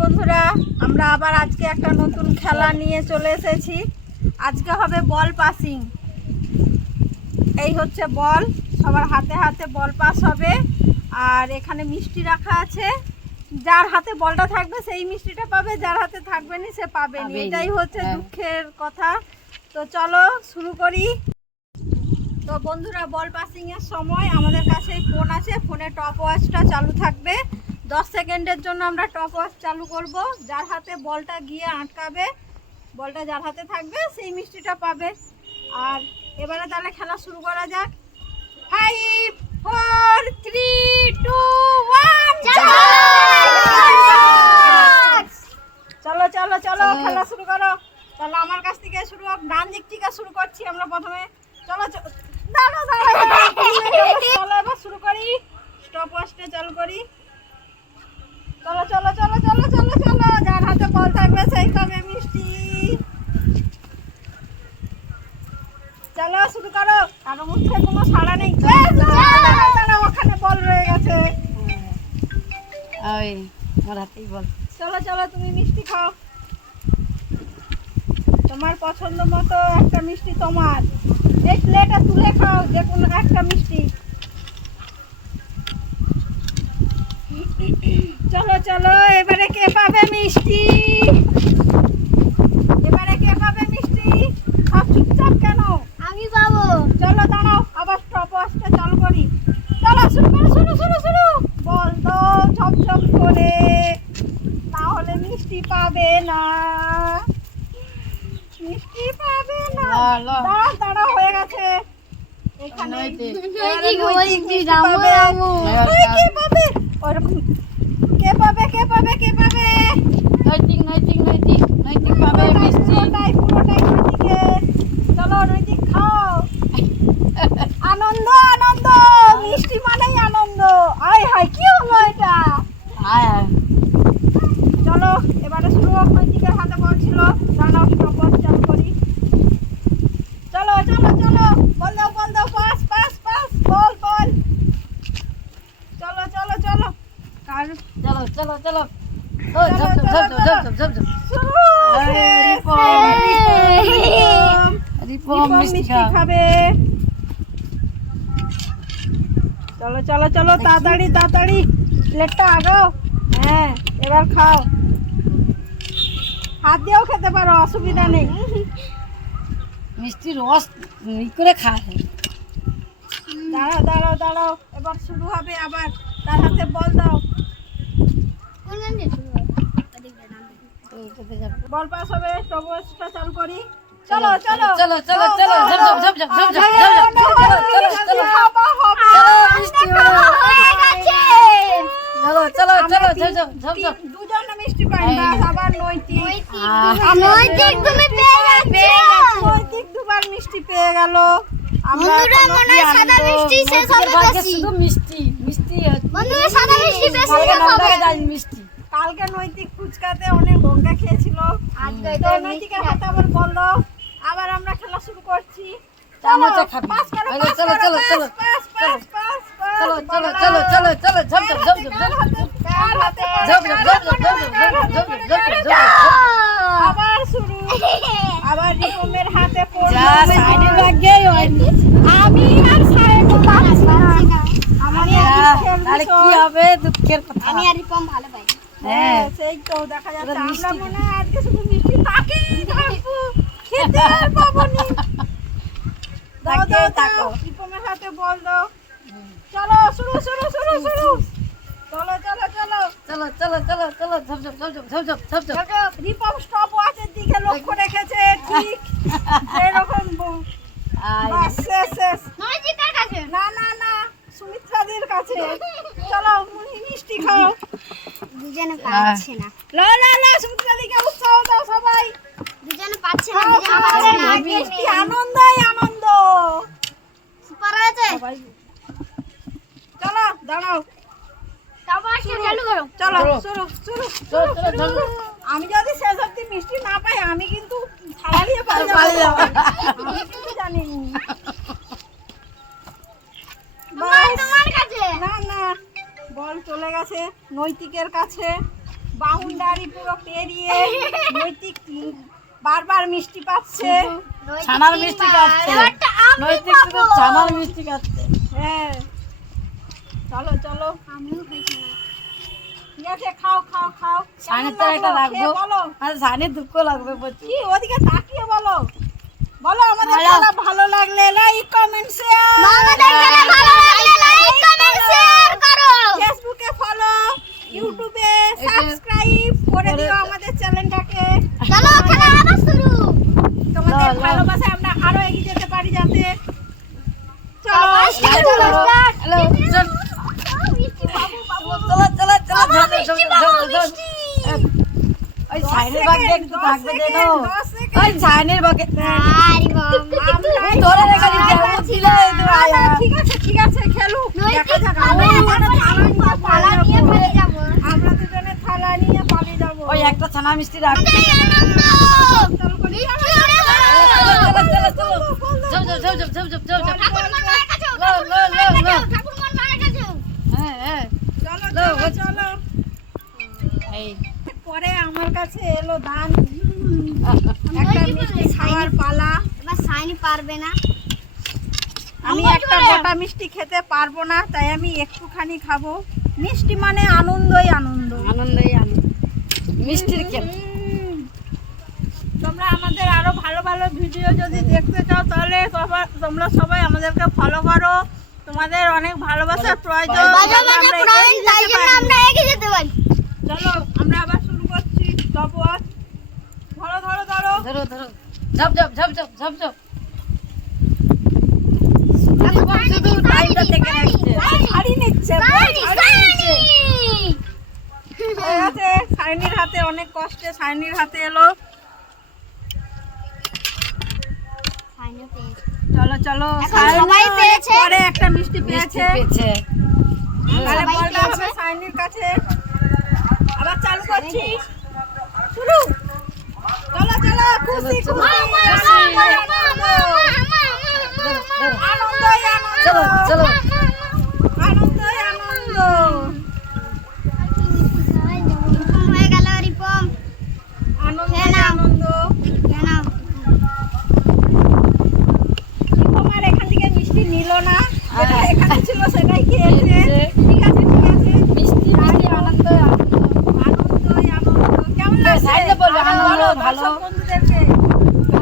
বন্ধুরা আমরা আবার আজকে একটা নতুন খেলা নিয়ে চলে এসেছি। আজকে হবে বল পাসিং এই হচ্ছে বল সবার হাতে হাতে বল পাস হবে। আর এখানে মিষ্টি রাখা আছে। যার হাতে বলটা থাকবে সেই মিষ্টিটা পাবে। যার হাতে থাকবে না সে পাবে না। এটাই হচ্ছে হ্যাঁ। দুঃখের কথা। তো চলো শুরু করি। তো বন্ধুরা বল পাসিং এর সময় আমাদের কাছে ফোন আছে। ফোনে টপ ওয়াচটা চালু থাকবে। দশ সেকেন্ডের জন্য আমরা টপ ওয়াচ চালু করব। যার হাতে বলটা গিয়ে আটকাবে বলটা যার হাতে থাকবে সেই মিষ্টিটা পাবে। আর এবারে তাহলে খেলা শুরু করা যাক। Five four three two one চলো! চলো চলো খেলা শুরু করো। তাহলে আমার কাছ থেকে শুরু হোক ডান দিক থেকে শুরু করছি আমরা প্রথমে। চলো ভুলে গেলো। চলো এবার শুরু করি। স্টপ ওয়াচটা চালু করি। চলো চলো চলো চলো চলো চলো। যার হাতে বল থাকবে সেই পাবে মিষ্টি। চলো শুরু করো। কারও মুখে কোনো সাড়া নেই। ওখানে বল রয়ে গেছে। ওই আমার হাতেই বল। চলো চলো তুমি মিষ্টি খাও। তোমার পছন্দ মতো একটা মিষ্টি তোমার। এই প্লেটে তুলে খাও যে কোনো একটা মিষ্টি। চলো চলো এবারে কে পাবে মিষ্টি? এবারে কে পাবে মিষ্টি? সব চুপচাপ কেন? আমি পাবো। চলো দাঁড়াও আবার স্টপ ওয়াচটা চালু করি। চলো শুরু করো শুরু শুরু শুরু। বল তো ঝপঝপ করে। না হলে মিষ্টি পাবে না। মিষ্টি পাবে না। দাঁড়াও দাঁড়াও। হয়ে গেছে। এখানে কে পাবে। ওরকম পাবে কে পাবে? নৈতিক নৈতিক নৈতিক নৈতিক পাবে মিষ্টি। পুরোটাই পুরোটাই নৈতিকের চলো নৈতিক খাও। আনন্দ আনন্দ মিষ্টি মানেই আনন্দ আয় হায় কি হলো এটা আয় আয় চলো এবারে শুরু হোক নৈতিকের হাতে বল ছিল দাঁড়াও স্টপওয়াচ চালু করি চলো চলো চলো বল দাও বল দাও pass pass pass ball ball চলো চলো চলো কার চলো চলো চলো ও চলো, ঝপ ঝপ চলো, ঝপ ঝপ ঝপ ঝপ শুরু আরে, শেষ, রিপন। রিপন। রিপম রিপন মিষ্টি মিষ্টি খা খাবে চলো চলো চলো তাড়াতাড়ি তাড়াতাড়ি। প্লেটটা আগাও। হ্যাঁ এবার খাও। হাত দিয়েও খেতে পারো অসুবিধা নেই। মিষ্টি রস ই করে খায় দাঁড়াও দাঁড়াও দাঁড়াও। এবার শুরু হবে আবার। তার হাতে বল দাও। বল পাস হবে টবসটা চালু করি। চলো চলো চলো, চলো, চলো, ঝপ, ঝপ, ঝপ, ঝপ, ঝপ, ঝপ, ঝপ, চলো, চলো, মিষ্টি চলো। খাওয়া হবে। মিষ্টি খাওয়া হয়ে গেছে। চলো চলো চলো ঝপ ঝপ ঝপ ঝপ তিন- মিষ্টি পাই আবার নৈতিক নৈতিক তুমি পেয়ে গেছো। নৈতিক দুবার মিষ্টি পেয়ে গেল আমরা বন্ধুরা, মনে হয় সাদা মিষ্টি শেষ হবে বেশি। শুধু মিষ্টি মিষ্টি বন্ধুরা, সাদা মিষ্টি বেশি কালকে শেষ হবে। মিষ্টি কালকে নৈতিক ফুচকাতে অনেক লঙ্কা খেয়েছিল আজকে নৈতিকের হাতে আবার বল দাও আবার আমরা খেলা শুরু করছি। চলো, চলো, চলো, চলো চলো চলো চলো চলো ঝপ ঝপ ঝপ ঝপ ঝপ পড়ে, ঝপ ঝপ ঝপ ঝপ পড়ে, ঝপ আবার শুরু। আবার হাতে পড়ল। সাইডে আমি আর সাহেব পাচ্ছি না। আমি আর যা, খেলব তাহলে সব। কি হবে? দুঃখের কথা। আমি আর রিপম ভালো পাই হ্যাঁ হ্যাঁ। সেই তো দেখা যাচ্ছে। আমরা মনে হয় আজকে শুধু মিষ্টি। তাকেই থাকব দিতে পাবনি। দাও দাও দাও। দীপমের হাতে বল দাও। চলো শুরু শুরু শুরু শুরু। চলো চলো চলো। চলো চলো চলো চলো ঝপ ঝপ ঝপ ঝপ ঝপ ঝপ ঝপ রিপম স্টপ ওয়াচের দিকে লক্ষ্য রেখেছে ঠিক এরকম বাস শেষ শেষ। নয়জি না না না সুমিত্রাদের কাছে। চলো মিষ্টি খাও। দুজনে পাচ্ছে না। না না। বল চলে গেছে নৈতিকের কাছে। বাউন্ডারি পুরো পেরিয়ে নৈতিক বারবার মিষ্টি পাচ্ছে। ছানার মিষ্টি খাচ্ছে নৈতিক শুধু ছানার মিষ্টি খাচ্ছে হ্যাঁ। চলো চলো। আমিও খাইছি না। ঠিক আছে খাও খাও খাও। তো একটা রাখব। বলো। আর সানির দুঃখ লাগবে কি ওদিকে তাকিয়ে বলো। বলো আমাদের খেলা ভালো লাগলে লাইক কমেন্ট শেয়ার আমাদের খেলা ভালো লাগলে লাইক কমেন্ট শেয়ার করো ফেসবুকে ফলো ইউটিউবে সাবস্ক্রাইব করে দিও আমাদের চ্যানেলটাকে চলো খেলা আবার শুরু তোমাদের। ভালোবাসায় আমরা আরও এগিয়ে যেতে পারি যাতে চলো চল চলো চলো চলো। ওই সাইনের বাগে দশ থাকবে দে ওই ঝানের বকেট তোরা ঠিক আছে ঠিক আছে খেলো নিয়ে পালিয়ে যাব আমরা দুজনে থালা নিয়ে পালিয়ে যাব ওই একটা ছানা মিষ্টি রাখ পরে আমার কাছে এলো দান একটা মিষ্টি খাওয়ার পালা। এবার সাইনি পারবে না। আমি একটা গোটা মিষ্টি খেতে পারব না তাই আমি একটুখানি খাব। মিষ্টি মানে আনন্দই আনন্দ। আনন্দই আনন্দ। মিষ্টির খেল। তোমরা আমাদের আরও ভালো ভালো ভিডিও যদি দেখতে চাও তাহলে তোমরা সবাই আমাদেরকে ফলো করো। তোমাদের অনেক ভালোবাসার প্রয়োজন। আমরা এগিয়ে যেতে পারি। চলো আমরা আবার শুরু করছি। ধরো ধরো। ধরো ধরো। ধরো ঝপ ঝপ ঝপ ঝপ ঝপ। ঝপ শুধু টাইমটা থেকে রাখছে শাড়ি নিচ্ছে সাইনি, শাড়ি নিচ্ছে। সাইনি। গেছে সাইনির হাতে অনেক কষ্টে সাইনির হাতে এলো। চলো চলো সবাই পেয়েছে। পরে একটা মিষ্টি পেয়েছে। পেয়েছে। তাহলে বলটা হবে সাইনির কাছে। আবার চালু করছি। শুরু। চলো। চলো এখান থেকে মিষ্টি নিল না। এখানে ছিল সেটাই খেয়েছে। ঠিক আছে বন্ধুদেরকে।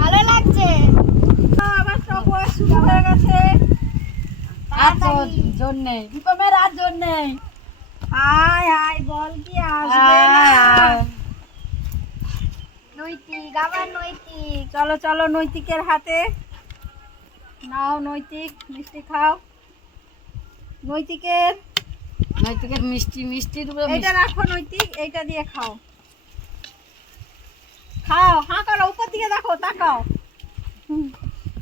ভালো লাগছে। আবার সব শুরু হয়ে গেছে। আর দীপমের বল কি আসবে। নৈতিক আবার নৈতিক। চলো চলো নৈতিকের হাতে। নাও নৈতিক মিষ্টি খাও। নৈতিকের? নৈতিকের মিষ্টি মিষ্টির উপরে এইটা রাখো নৈতিক এইটা দিয়ে খাও। খাও। হাঁ করো উপর দিকে দেখো তাকাও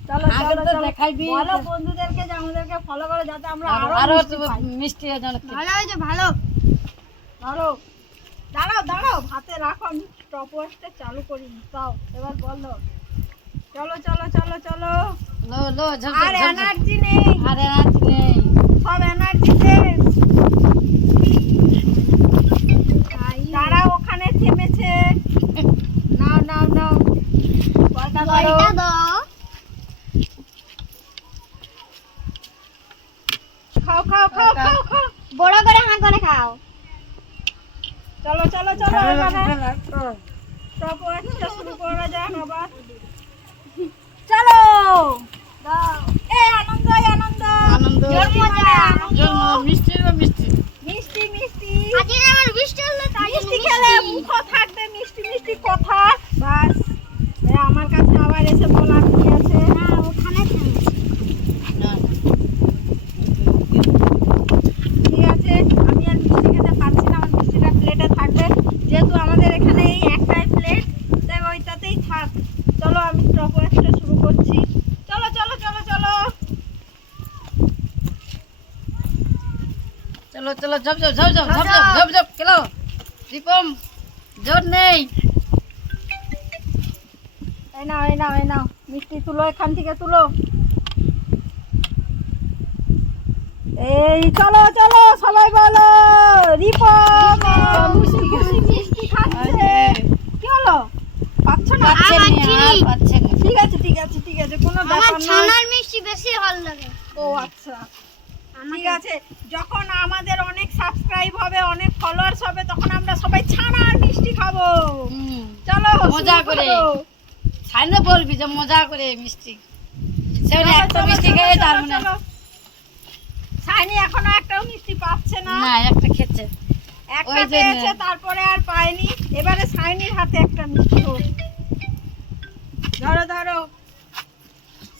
চলো চলো চলো। দেখাইবি। বলো বন্ধুদেরকে যে আমাদেরকে ফলো করে যাতে আমরা আরও আরও আরও মিষ্টি ভালো হয়েছে ভালো। দাঁড়াও দাঁড়াও। হাতে রাখো আমি স্টপ ওয়াচটা চালু করি। তাও এবার বলো। চলো চলো চলো চলো। লো লো আর। এনার্জি নেই। আর এনার্জি নেই। সব এনার্জি শেষ ঝপ ঝপ ঝপ ঝপ ঝপ ঝপ ঝপ ঝপ খেলো দীপম জোর নেই। এই নাও এই নাও এই নাও মিষ্টি তুলো এখান থেকে তুলো। এই চলো চলো সবাই বলো রিপম খুশি খুশি মিষ্টি খাচ্ছে। কি হলো? পাচ্ছ না? ঠিক আছে ঠিক আছে ঠিক আছে কোনো ব্যাপার না আমার ছানার মিষ্টি বেশি ভালো লাগে। ও আচ্ছা। ঠিক আছে যখন আমাদের অনেক সাবস্ক্রাইব হবে অনেক ফলোয়ার্স হবে তখন আমরা সবাই ছানা আর মিষ্টি খাব। চলো মজা করে। ছাইনে বলবি যে মজা করে মিষ্টি। সেখানে একটা মিষ্টি খেয়ে তার মানে সাইনি এখনও একটাও মিষ্টি পাচ্ছে না। না একটা খেচ্ছে একটা পেয়েছে তারপরে আর পায়নি। এবারে সাইনির হাতে একটা মিষ্টি হোক। ধরো ধরো।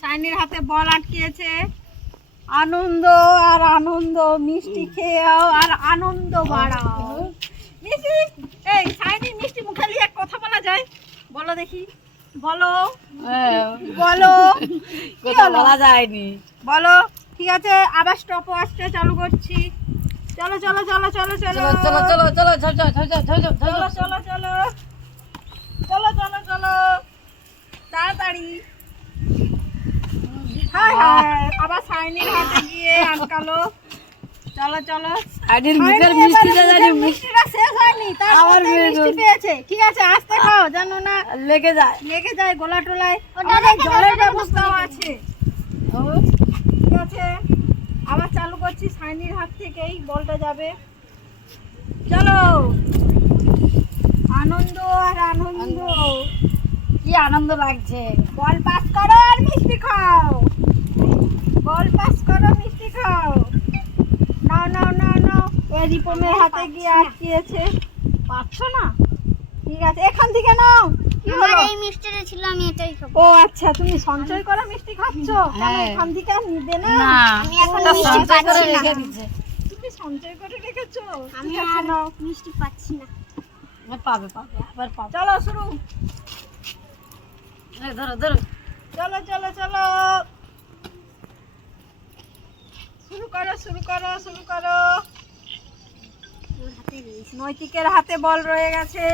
সাইনির হাতে বল আটকিয়েছে। আনন্দ আর আনন্দ মিষ্টি খেয়েও আর আনন্দ বাড়াও মিষ্টি এই সাইনি মিষ্টি মুখে নিয়ে কথা বলা যায় বলো দেখি বলো হ্যাঁ, বলো কথা? বলা যায়নি বলো ঠিক আছে আবার স্টপ ওয়াচটা চালু করছি চলো চলো চলো চলো চলো চলো চলো চলো চলো চলো চলো চলো চলো চলো চলো চলো চলো চলো চলো তাড়াতাড়ি আবার সাইনির হাতে গিয়ে আটকালো। চলো চলো। আইডির মুখের মিষ্টিটা জানি মিষ্টিটা শেষ হয়নি। তার আবার মিষ্টি পেয়েছে। ঠিক আছে আস্তে খাও জানো না। লেগে যায়। লেগে যায় গোলা টোলায়। ওটা আমাদের রেখে দাও, জলের ব্যবস্থাও আছে। ও, ঠিক আছে। আবার চালু করছি সাইনির হাত থেকেই বলটা যাবে। চলো। আনন্দ আর আনন্দ। কি আনন্দ লাগছে। বল পাস করো আর মিষ্টি খাও। বল পাস করো মিষ্টি খাও। নাও নাও নাও নাও। এ রিপনের হাতে গিয়ে আটকিয়েছে। পাচ্ছ না? ঠিক আছে এখান থেকে নাও। আমার এই মিষ্টিটা ছিল আমি এটাই খাব। ও আচ্ছা তুমি সঞ্চয় করা মিষ্টি খাচ্ছ? কেন হ্যাঁ। এখান থেকে আর নিবে না? আমি এখন মিষ্টি করে পাচ্ছি না। তুমি সঞ্চয় করে রেখেছো? আমি আর নাও। মিষ্টি পাচ্ছি না। আবার পাবে পাবে আবার পাবে। চলো শুরু। ধরো ধরো। চলো চলো চলো। শুরু করো শুরু করো শুরু করো। ওর হাতে রয়েছে নৈতিকের হাতে বল রয়ে গেছে।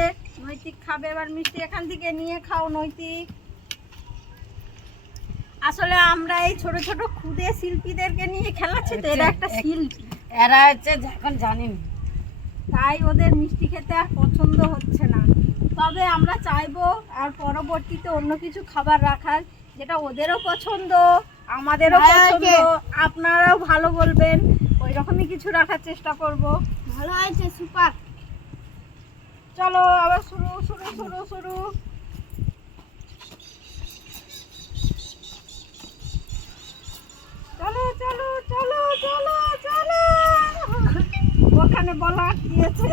নৈতিক খাবে এবার মিষ্টি এখান থেকে নিয়ে খাও নৈতিক। আসলে আমরা এই ছোট ছোট ক্ষুদে শিল্পীদেরকে নিয়ে খেলাচ্ছি তো এরা একটা শিল্পী। এরা হচ্ছে এখন জানি না তাই ওদের মিষ্টি খেতে আর পছন্দ হচ্ছে তবে আমরা চাইব আর পরবর্তীতে অন্য কিছু খাবার রাখার যেটা ওদেরও পছন্দ আমাদেরও পছন্দ আপনারাও ভালো বলবেন ওই রকমই কিছু রাখার চেষ্টা করব। ভালো হয়েছে সুপার। চলো আবার শুরু শুরু শুরু শুরু। চলো চলো চলো চলো চলো। ওখানে বলা দিয়েছে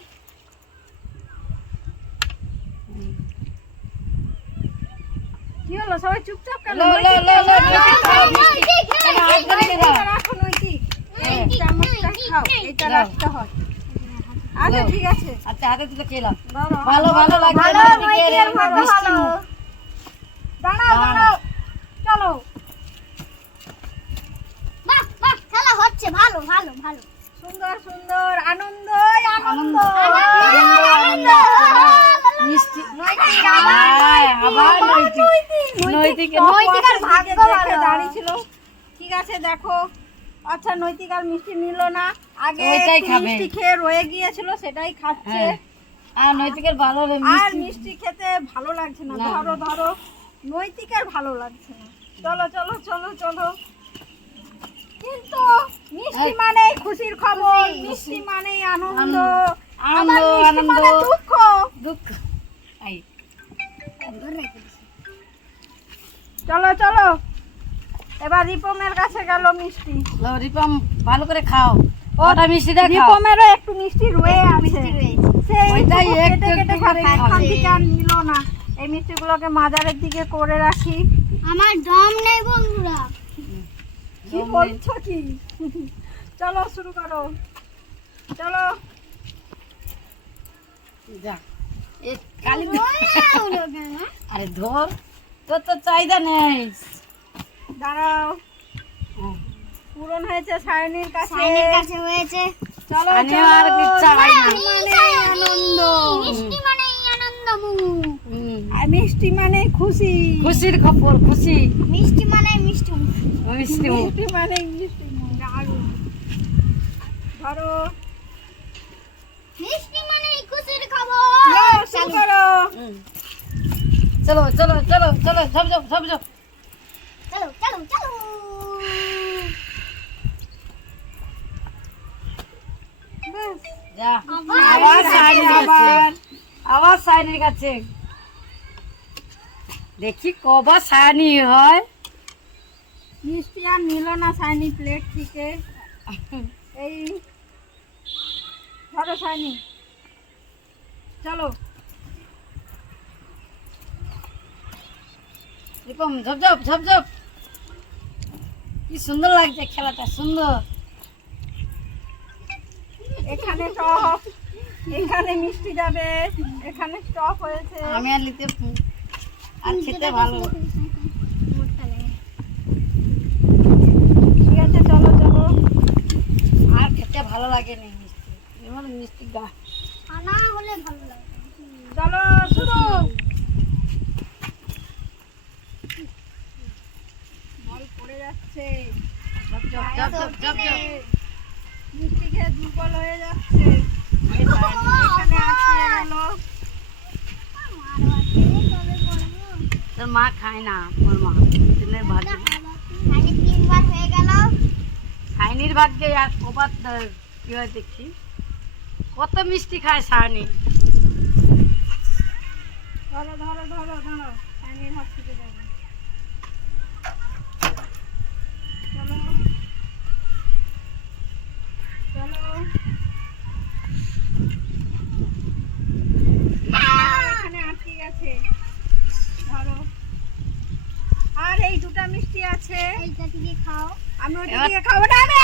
লো সুন্দর সুন্দর আনন্দ আনন্দ আনন্দ মিষ্টি আবার নৈতিক নৈতিক নৈতিক আর ভাগ্য ভালো। দাঁড়িয়েছিল। ঠিক আছে দেখো। আচ্ছা নৈতিক আর মিষ্টি নিল না। আগে। মিষ্টি খেয়ে রয়ে গিয়েছিল সেটাই খাচ্ছে। হ্যাঁ। আর নৈতিকের ভালো আর মিষ্টি। খেতে ভালো লাগছে না। ধরো ধরো। নৈতিকের ভালো লাগছে না। চলো চলো চলো চলো। কিন্তু মিষ্টি। মানে খুশির খবর মিষ্টি মানে আনন্দ। আনন্দ, আনন্দ। মানে দুঃখ। দুঃখ। চলো চলো। এবার রিপমের কাছে গেল মিষ্টি। রিপম ভালো করে খাও। ওটা মিষ্টিটা খাও রিপমেরও একটু মিষ্টি রয়ে আছে সেই ওইটাই টুকু একটু কেটে কেটে একটু করে খাবে। এখান থেকে আর নিল না। এই মিষ্টিগুলোকে মাজারের দিকে করে রাখি। আমার দম নেই বন্ধুরা। কি বলছো কি? চলো শুরু করো। চলো। যা। কালি? আরে ধর তোর তো চাহিদা নেই। দাঁড়াও। হ্যাঁ। পূরণ হয়েছে সায়নীর কাছে। সাইনের কাছে হয়েছে। চলো আর না। মিষ্টি মানে আনন্দ। মিষ্টি মানে আনন্দ আর মিষ্টি মানে খুশি। খুশির খবর খুশি। মিষ্টি মানে মিষ্টি মিষ্টি। মিষ্টি মানে মিষ্টি দারুণ। ধরো। মিষ্টি মানে খুশির খবর যাও, শুরু করো হুম। চলো চলো চলো চলো সব সব সব সব চলো চলো চলো যা আবার কাছে দেখি কবা সায়ানি হয় মিষ্টি আর নিল না সাইনি প্লেট থেকে এই ধরো সাইনি চলো। এরকম ঝপঝপ ঝপঝপ কি সুন্দর লাগছে খেলাটা সুন্দর। এখানে টপ এখানে মিষ্টি যাবে এখানে টপ হয়েছে। আমি আর নিতে আর খেতে ভালো। ঠিক আছে চলো চলো। আর খেতে ভালো লাগেনি মিষ্টি। এমন মিষ্টি গা খানা হলে ভালো লাগে চলো শুরু বল পড়ে যাচ্ছে ঝপঝপ ঝপঝপ ঝপঝপ মিষ্টি খেয়ে দুর্বল হয়ে যাচ্ছে। তোর মা খায় না ওর মা। দিনের ভাগ্যে তিনবার হয়ে গেল। সাইনির ভাগ্যে আর কবার কি হয় দেখছি? কত মিষ্টি খায় সায়নি। ধরো ধরো ধরো ধরো। সাইনির হাত থেকে যাবে চলো চলো এখানে আটকে গেছে ধরো আর এই দুটা মিষ্টি আছে এইটা দিয়ে খাও আমি ওটা দিয়ে খাব না আমি